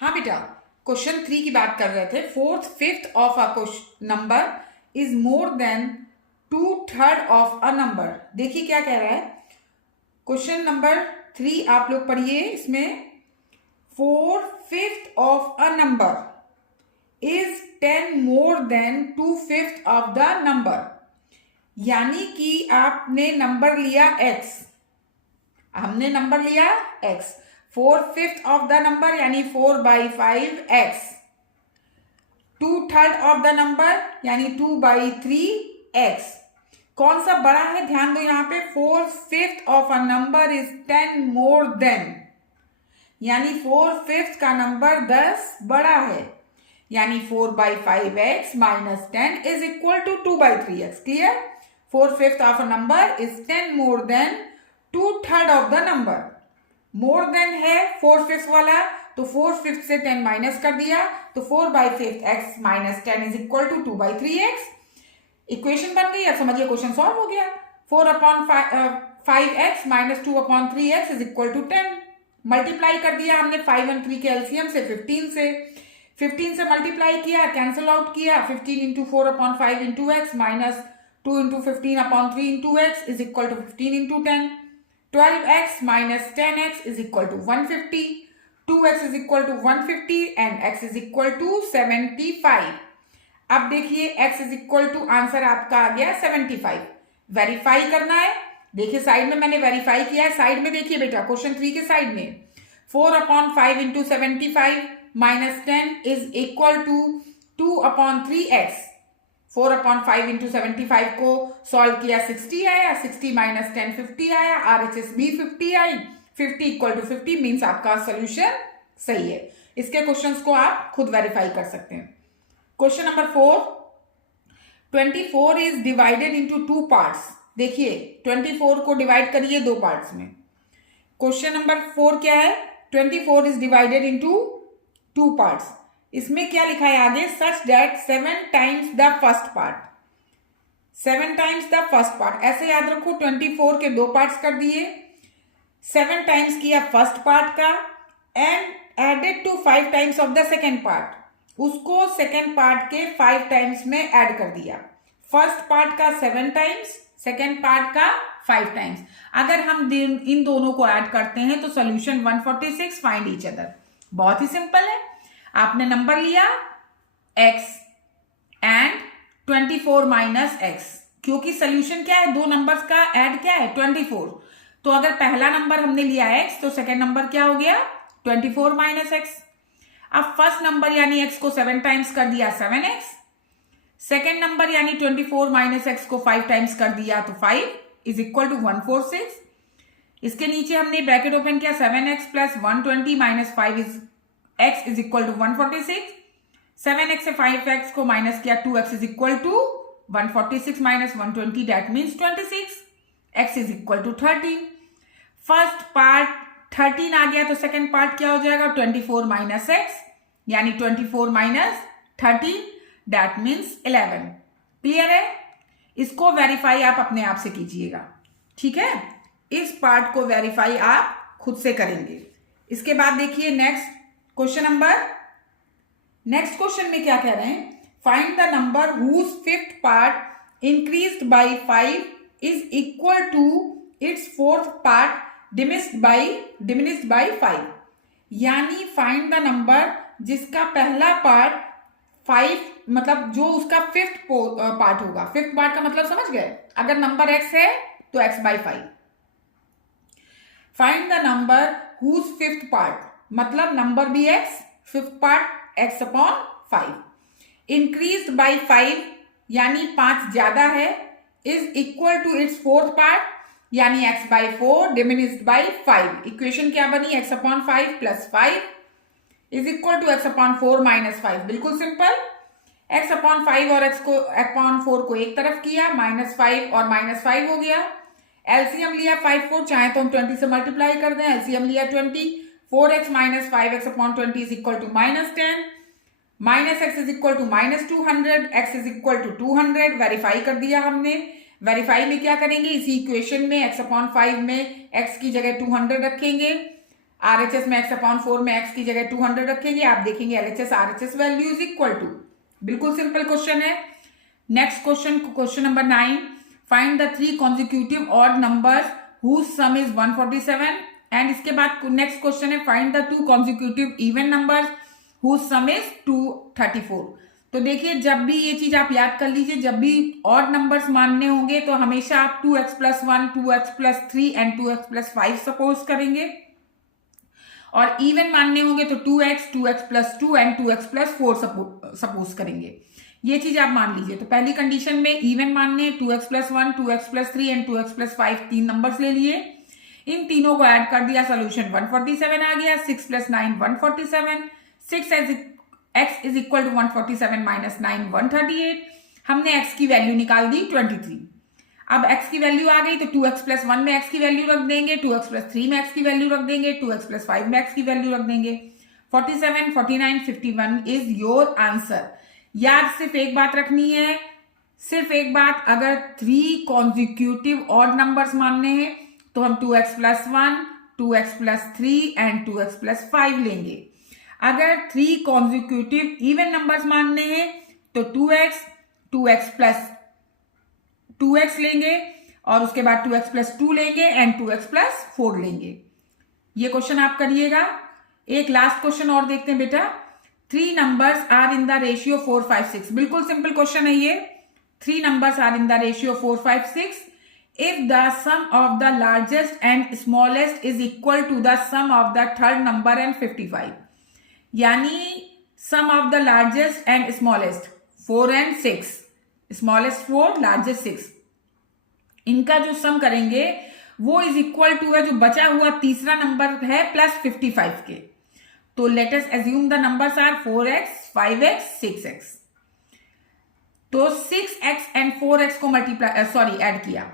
हाँ बेटा, क्वेश्चन 3 की बात कर रहे थे। Fourth fifth of a number is more than 2/3 of a number. देखिए क्या कह रहा है। क्वेश्चन नंबर 3 आप लोग पढ़िए। इसमें 4/5 of a number is 10 more then 2/5 of the number. यानी कि आपने नंबर लिया x, हमने नंबर लिया x, 4/5 ऑफ द नंबर यानी 4/5x, 2/3 ऑफ द नंबर यानी 2/3x। कौन सा बड़ा है ध्यान दो यहां पे। 4/5 of a number is 10 more than, यानी 4/5 का नंबर 10 बड़ा है, यानी 4/5x minus 10 is equal to 2/3x। Clear. 4/5 of a number is 10 more than 2/3 of the number. More than है 4/5 वाला, तो 4/5 से 10 माइनस कर दिया, तो 4/5x minus 10 is equal to 2/3x। Equation बन गई। अब समझिए क्वेश्चन सॉल्व हो गया। 4/5x minus 2/3x is equal to 10। Multiply कर दिया हमने 5 और 3 के एलसीएम से 15 से। 15 से मल्टीप्लाई किया, कैंसिल आउट किया। 15 into 4/5 into x minus 2 into 15/3 into x is equal to 15 into 10। 12x minus 10x is equal to 150। 2x is equal to 150 and x is equal to 75। अब देखिए x is equal to answer आपका आ गया 75। Verify करना है। देखिए side में मैंने वेरीफाई किया है। साइड में देखिए बेटा, क्वेश्चन 3 के साइड में 4/5 into 75 minus 10 is equal to 2/3x। 4/5 into 75 को सॉल्व किया 60 आया, 60 माइनस 10 50 आया, RHS भी 50 आई। 50 इक्वल टू 50 मीन्स आपका सोल्यूशन सही है। इसके क्वेश्चंस को आप खुद वेरीफाई कर सकते हैं। Question number 4, 24 is divided into 2 parts. देखिए 24 को डिवाइड करिए 2 पार्ट्स में। क्वेश्चन नंबर 4 क्या है, 24 इज डिवाइडेड इंटू 2 पार्ट्स। इसमें क्या लिखा है आगे, such that 7 times the first part. 7 times the first part, ऐसे याद रखो 24 के 2 पार्ट्स कर दिए, 7 टाइम्स किया फर्स्ट पार्ट का and added to 5 times of the second part. उसको सेकेंड पार्ट के 5 टाइम्स में ऐड कर दिया। फर्स्ट पार्ट का 7 टाइम्स, सेकेंड पार्ट का 5 टाइम्स। अगर हम इन दोनों को ऐड करते हैं तो सोल्यूशन 146 फाइंड ईच अदर। बहुत ही सिंपल है। आपने नंबर लिया x एंड 24 माइनस x, क्योंकि सोल्यूशन क्या है, दो नंबर्स का ऐड क्या है 24। तो अगर पहला नंबर हमने लिया x तो सेकेंड नंबर क्या हो गया 24 माइनस x। अब फर्स्ट नंबर यानी x को 7 टाइम्स कर दिया 7x, सेकेंड नंबर यानी 24 माइनस x को 5 टाइम्स कर दिया तो 5 इज इक्वल टू 146। इसके नीचे हमने ब्रैकेट ओपन किया 7x plus 120 minus 5 is x is equal to 146। 7x से 5x को माइनस किया 2x is equal to 146 minus 120 that means 26। x is equal to 13। First part 13 आ गया तो सेकेंड पार्ट क्या हो जाएगा 24 माइनस x, यानी 24 माइनस 13 दैट मीन्स 11। क्लियर है। इसको वेरीफाई आप अपने आप से कीजिएगा, ठीक है। इस पार्ट को वेरीफाई आप खुद से करेंगे। इसके बाद देखिए नेक्स्ट क्वेश्चन में क्या कह रहे हैं, find the number whose fifth part increased by 5 is equal to its fourth part diminished by 5। यानी फाइंड द नंबर जिसका पहला पार्ट 5, मतलब जो उसका फिफ्थ पार्ट होगा। फिफ्थ पार्ट का मतलब समझ गए, अगर नंबर x है तो x/5। Find the number whose fifth part, मतलब नंबर भी x, fifth part x/5। Increased by 5 यानी 5 ज्यादा है, is equal to its fourth part यानी x/4 डिमिनिश्ड बाय 5। इक्वेशन क्या बनी, x/5 plus 5 is equal to x/4 minus 5। बिल्कुल simple. x/5 और x/4 को एक तरफ किया, -5 और -5 हो गया। एलसीएम लिया 5 4, चाहे तो हम 20 से मल्टीप्लाई कर दें। एलसीएम लिया 20, 4x minus 5x/20 is equal to -10, minus x is equal to -200, x is equal to 200। Verify कर दिया हमने। वेरीफाई में क्या करेंगे, इसी इक्वेशन में x/5 में x की जगह 200 रखेंगे, RHS में x अपॉन 4 में x की जगह 200 रखेंगे, आप देखेंगे LHS RHS value is equal to. बिल्कुल सिंपल क्वेश्चन है। Next question, question number 9, find the 3 consecutive odd numbers whose sum is 147। And इसके बाद नेक्स्ट क्वेश्चन है find the 2 consecutive even numbers whose sum is 234। तो देखिए, जब भी ये चीज आप याद कर लीजिए, जब भी ऑड नंबर्स मानने होंगे तो हमेशा आप 2x+1, 2x+3 and 2x+5 suppose करेंगे, और इवन मानने होंगे तो 2x, 2x+2 and 2x+4 suppose करेंगे। ये चीज आप मान लीजिए। तो पहली कंडीशन में इवन मानने 2x+1, 2x+3 एंड 2x+5 तीन नंबर्स ले लिए, इन तीनों को ऐड कर दिया, सोल्यूशन 147 आ गया। 6 + 9 147, 6x इज इक्वल टू 147 - 9 138। हमने x की वैल्यू निकाल दी 23। अब x की वैल्यू आ गई तो 2x+1 में x की वैल्यू रख देंगे, 2x+3 में x की वैल्यू रख देंगे, 2x+5 में x की वैल्यू रख देंगे। 47, 49, 51 इज योर आंसर। याद सिर्फ एक बात रखनी है, सिर्फ एक बात, अगर 3 कॉन्जिक्यूटिव ऑड नंबर्स मानने हैं तो हम 2x+1, 2x+3 एंड 2x+5 लेंगे। अगर 3 कॉन्जिक्यूटिव इवन नंबर्स मानने हैं तो 2x, 2x लेंगे, और उसके बाद 2x+2 लेंगे एंड 2x+4 लेंगे। ये क्वेश्चन आप करिएगा। एक लास्ट क्वेश्चन और देखते हैं बेटा। 3 numbers are in the ratio 4, 5, 6। बिल्कुल सिंपल क्वेश्चन है ये। 3 numbers are in the ratio 4, 5, 6 if the sum of the largest and smallest is equal to the sum of the third number and 55। यानी sum of the largest and smallest 4 and 6, smallest 4, largest 6, इनका जो सम करेंगे वो is equal to है जो बचा हुआ तीसरा नंबर है प्लस 55 के। तो let us assume the numbers are 4x, 5x, 6x। तो 6x एंड 4x को ऐड किया,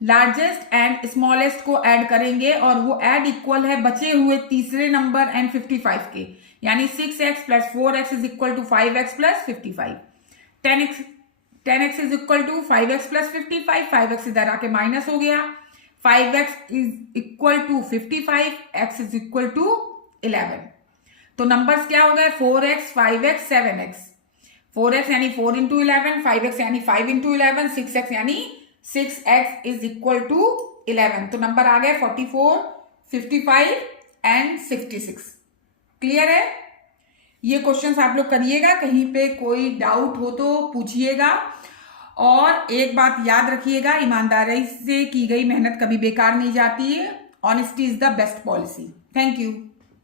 लार्जेस्ट एंड स्मॉलेस्ट को ऐड करेंगे, और वो ऐड इक्वल है बचे हुए तीसरे नंबर एंड 55 के, यानी 6x + 4x is equal to 5x + 55। 10x is equal to 5x + 55, 5x इधर आके माइनस हो गया, 5x is equal to 55, x is equal to 11। तो नंबर्स क्या हो गए? 4x, 5x, 7x। 4x यानी 4 × 11, 5x यानी 5 × 11, 6x यानी 6x इज इक्वल टू 11। तो नंबर आ गए 44, 55 एंड 66। क्लियर है? ये क्वेश्चंस आप लोग करिएगा, कहीं पे कोई डाउट हो तो पूछिएगा। और एक बात याद रखिएगा, ईमानदारी से की गई मेहनत कभी बेकार नहीं जाती है। Honesty is the best policy. Thank you.